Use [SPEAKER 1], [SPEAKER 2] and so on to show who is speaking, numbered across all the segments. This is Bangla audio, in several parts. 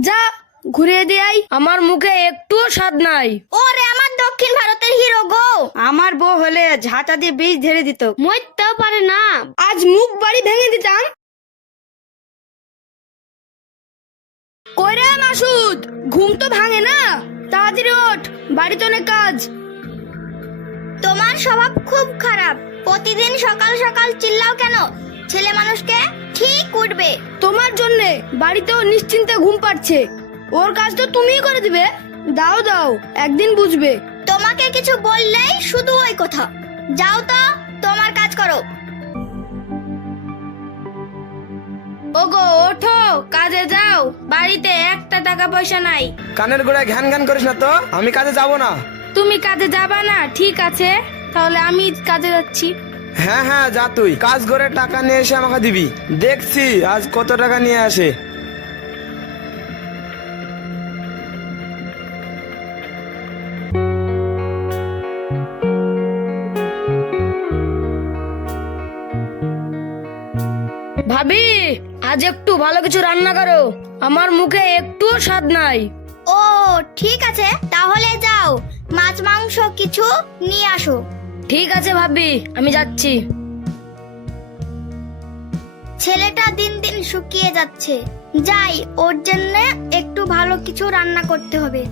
[SPEAKER 1] যা ঘুরিয়ে দিয়াই, আমার মুখে একটু স্বাদ নাই।
[SPEAKER 2] ওরে আমার দক্ষিণ ভারতের হিরো গো।
[SPEAKER 3] আমার বউ হলে ঝাঁটা দিয়ে বীজ ঝেড়ে দিত।
[SPEAKER 2] মরতেও পারে না।
[SPEAKER 1] আজ মুখ বাড়ি ভেঙে দিতাম। কইরে মাসুদ, ঘুম তো ভাঙে না, তাড়াতাড়ি ওঠ, বাড়িতে অনেক কাজ।
[SPEAKER 2] তোমার স্বভাব খুব খারাপ, প্রতিদিন সকাল সকাল চিল্লাও কেন? ছেলে মানুষকে ঠিক উঠবে।
[SPEAKER 1] তোমার জন্যে বাড়িতেও নিশ্চিন্তে ঘুম পাচ্ছে। ওর কাজ তো তুমিই করে দিবে। দাও দাও, একদিন বুঝবে।
[SPEAKER 2] তোমাকে কিছু বললেই শুধু ওই কথা। যাও তো, তোমার কাজ করো।
[SPEAKER 1] ওগো ওঠো, কাজে যাও, বাড়িতে একটা টাকা পয়সা নাই।
[SPEAKER 4] কানের গোড়ায় ঘ্যান ঘ্যান করিস না তো, আমি কাজে যাব না।
[SPEAKER 1] তুমি কাজে যাবা না? ঠিক আছে, তাহলে আমি কাজে যাচ্ছি।
[SPEAKER 4] হ্যাঁ হ্যাঁ, যা তুই কাজ করে টাকা নিয়ে এসে আমাকে দিবি। দেখছি আজ কত টাকা নিয়ে আসে।
[SPEAKER 1] ভাবি, আজ একটু ভালো কিছু রান্না করো, আমার মুখে একটু স্বাদ নাই।
[SPEAKER 2] ও ঠিক আছে, তাহলে যাও মাছ মাংস কিছু নিয়ে আসো।
[SPEAKER 1] ঠিক আছে ভাবি, আমি যাচ্ছি।
[SPEAKER 2] ছেলেটা দিন দিন শুকিয়ে যাচ্ছে, যাই ওর জন্য একটু ভালো কিছু রান্না করতে হবে।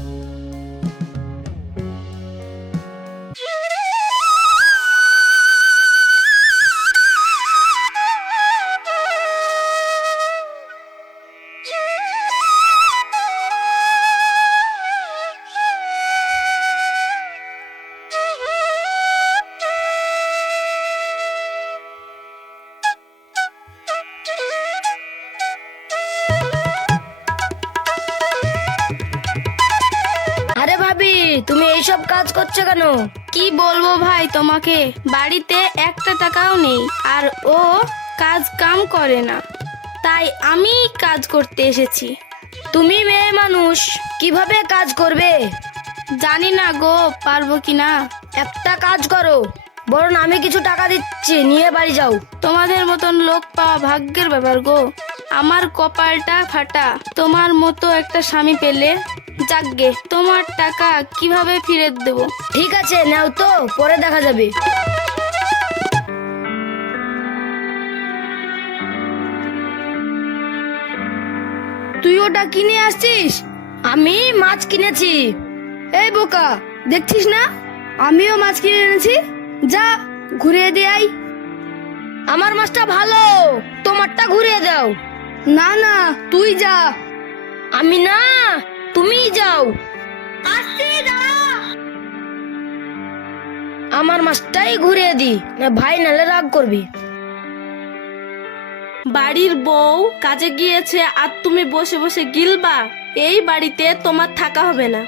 [SPEAKER 1] আরে ভাবি, তুমি এইসব কাজ করছো কেন?
[SPEAKER 5] কি বলবো ভাই তোমাকে, বাড়িতে একটা টাকাও নেই আর ও কাজ কাম করে না, তাই আমি কাজ করতে এসেছি।
[SPEAKER 1] তুমি মেয়ে মানুষ, কিভাবে কাজ করবে?
[SPEAKER 5] জানি না গো, পারবো কিনা।
[SPEAKER 1] একটা কাজ করো, বরং আমি কিছু টাকা দিচ্ছি, নিয়ে বাড়ি যাও।
[SPEAKER 5] তোমাদের মতন লোক পাওয়া ভাগ্যের ব্যাপার গো, আমার কপালটা ফাটা তোমার মতো একটা স্বামী পেলে। যাকগে, তোমার টাকা কিভাবে ফিরে দেবো?
[SPEAKER 1] ঠিক আছে, নাও তো, পরে দেখা যাবে। তুই ওটা কিনে আসছিস? আমি মাছ কিনেছি। এই বোকা, দেখছিস না আমিও মাছ কিনে এনেছি? যা ঘুরিয়ে দিয়ে আই। আমার মাছটা ভালো, তোমারটা ঘুরিয়ে দাও। না না, তুই যা। আমি না, তুমি যাও। আমার মাছটাই ঘুরিয়ে দি, না ভাই নালে রাগ করবি।
[SPEAKER 5] বাড়ির বউ কাজে গিয়েছে আর তুমি বসে বসে গিলবা? এই বাড়িতে তোমার থাকা হবে না।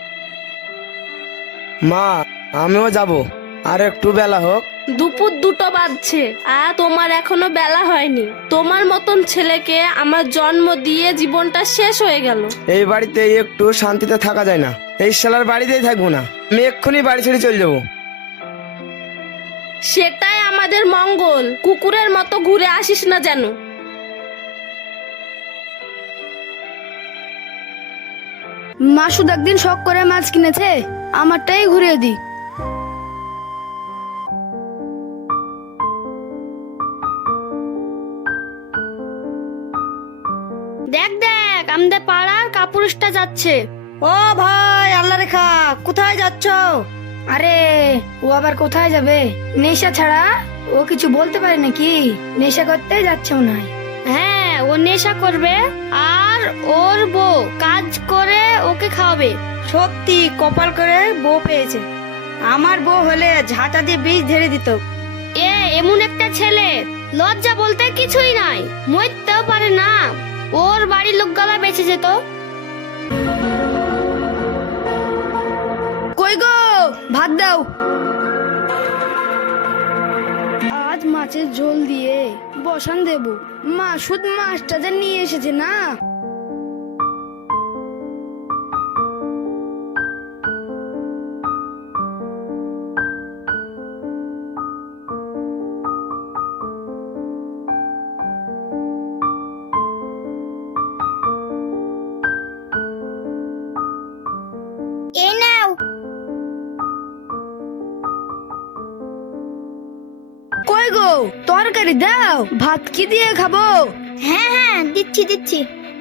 [SPEAKER 4] মা, আমিও যাব, আর একটু বেলা হোক।
[SPEAKER 5] দুপুর 2টো বাজছে আর তোমার এখনো বেলা হয়নি। তোমার মতন ছেলেকে আমার জন্ম দিয়ে জীবনটা শেষ হয়ে গেল।
[SPEAKER 4] এই বাড়িতে একটু শান্তিতে থাকা যায় না। এই শালার বাড়িতেই থাকবো না, আমি এক্ষুনি বাড়ি ছেড়ে চলে যাবো।
[SPEAKER 5] সেটাই আমাদের মঙ্গল, কুকুরের মতো ঘুরে আসিস না যেন।
[SPEAKER 1] মাসুদ একদিন শখ করে মাছ কিনেছে, আমারটাই ঘুরিয়ে দি।
[SPEAKER 2] দেখ দেখ, আমাদের পাড়ার কাপুরুষটা যাচ্ছে।
[SPEAKER 3] ও ভাই, আল্লাহ রেখা, কোথায় যাচ্ছ?
[SPEAKER 1] আরে ও আবার কোথায় যাবে? নেশা ছাড়া ও কিছু বলতে পারে নাকি? নেশা করতে যাচ্ছে মনে হয়।
[SPEAKER 2] হ্যাঁ, ও নেশা করবে আর ওর বউ কাজ করে ওকে খাওয়াবে।
[SPEAKER 3] সত্যি কপাল করে বউ পেয়েছে। আমার বউ হলে ঝাঁটা দিয়ে বীজ ঝেড়ে দিত।
[SPEAKER 2] এমন একটা ছেলে, লজ্জা বলতে কিছুই নাই, মরতেও পারে না। ওর বাড়ির লোক গলা বেঁচে যেত।
[SPEAKER 1] কই গো, ভাত দাও। আজ মাছের ঝোল দিয়ে বসান দেব। মাসুদ মাছটা যে নিয়ে এসেছে না। তরকারি দাও, ভাত কি দিয়ে খাবো?
[SPEAKER 2] হ্যাঁ হ্যাঁ, দিচ্ছি দিচ্ছি।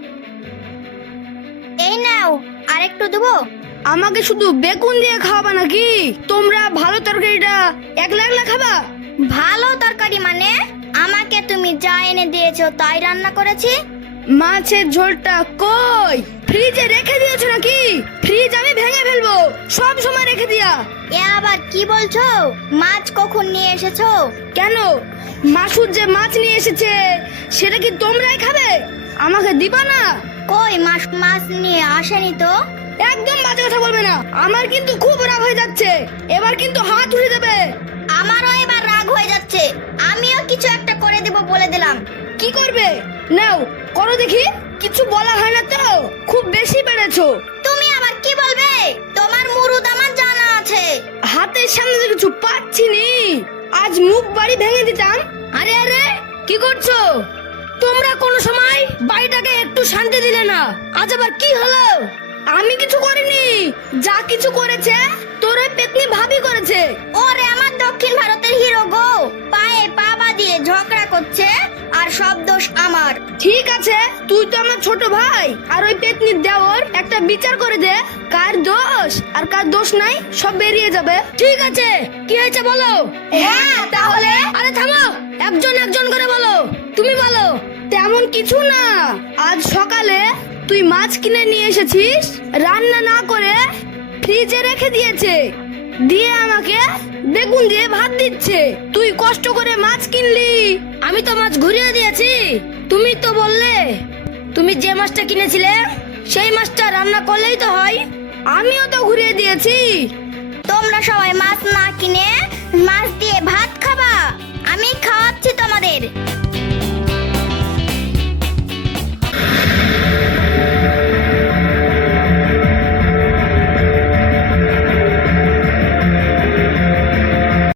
[SPEAKER 2] এই নাও, আর একটু দেবো?
[SPEAKER 1] আমাকে শুধু বেগুন দিয়ে খাওয়াবা নাকি? তোমরা ভালো তরকারিটা একলা একলা খাবা?
[SPEAKER 2] ভালো তরকারি মানে? আমাকে তুমি যা এনে দিয়েছো তাই রান্না করেছি।
[SPEAKER 1] মাছের ঝোলটা কই? ফ্রিজে রেখে দিয়েছো নাকি? ফ্রিজ আমি ভেঙে ফেলবো, সব সময় রেখে দিয়া।
[SPEAKER 2] এ আবার কি বলছো? মাছ কখন নিয়ে এসেছো?
[SPEAKER 1] কেন, মাসুদ যে মাছ নিয়ে এসেছে সেটা কি তোমরাই খাবে? আমাকে দিবা না?
[SPEAKER 2] কই, মাছ নিয়ে আসেনি তো।
[SPEAKER 1] একদম বাজে কথা বলবে না, আমার কিন্তু খুব রাগ হয়ে যাচ্ছে। এবার কিন্তু হাত উঠে যাবে।
[SPEAKER 2] আমারও এবার রাগ হয়ে যাচ্ছে। আমিও কিছু একটা করে দেব বলে দিলাম।
[SPEAKER 1] কি করবে? নাও করো দেখি। কিছু বলা হয় না তো? খুব বেশি বেড়েছো।
[SPEAKER 2] তুমি আবার কি বলবে? তোমার মুরুদ আমার জানা আছে।
[SPEAKER 1] হাতের সামনে তো কিছু পাচ্ছি নি, আজ মুখ বাড়ি ভেঙে দিতাম। আরে আরে, কি করছো তোমরা? কোন সময় বাড়িটাকে একটু শান্তি দিলে না, আজ আবার কি হলো? আমি কিছু করিনি, যা কিছু করেছে তোর ওই পেতনি ভাবি করেছে।
[SPEAKER 2] ওরে আমার দক্ষিণ ভারতের হিরো গো, পায়ে পা বাঁধিয়ে ঝগড়া করছে আর সব দোষ আমার।
[SPEAKER 1] ঠিক আছে, তুই তো আমার ছোট ভাই, আর ওই পেতনির দেওর একটা বিচার করে দে, কার দোষ আর কার দোষ নাই সব বেরিয়ে যাবে। ঠিক আছে, কি হয়েছে বলো?
[SPEAKER 2] হ্যাঁ, তাহলে?
[SPEAKER 1] আরে থামো, একজন একজন করে বলো। তুমি বলো। তেমন কিছু না, আজ সকালে তুই মাছ কিনে নিয়ে এসেছিস, রান্না না করে ফ্রিজে রেখে দিয়েছে, দিয়ে আমাকে বেগুন দিয়ে ভাত দিচ্ছে। তুই কষ্ট করে মাছ কিনলি, আমি তো মাছ ঘুরিয়ে দিয়েছি। তুমি তো বললে তুমি যে মাছটা কিনেছিলে সেই মাছটা রান্না করলেই তো হয়, আমিও তো ঘুরিয়ে দিয়েছি।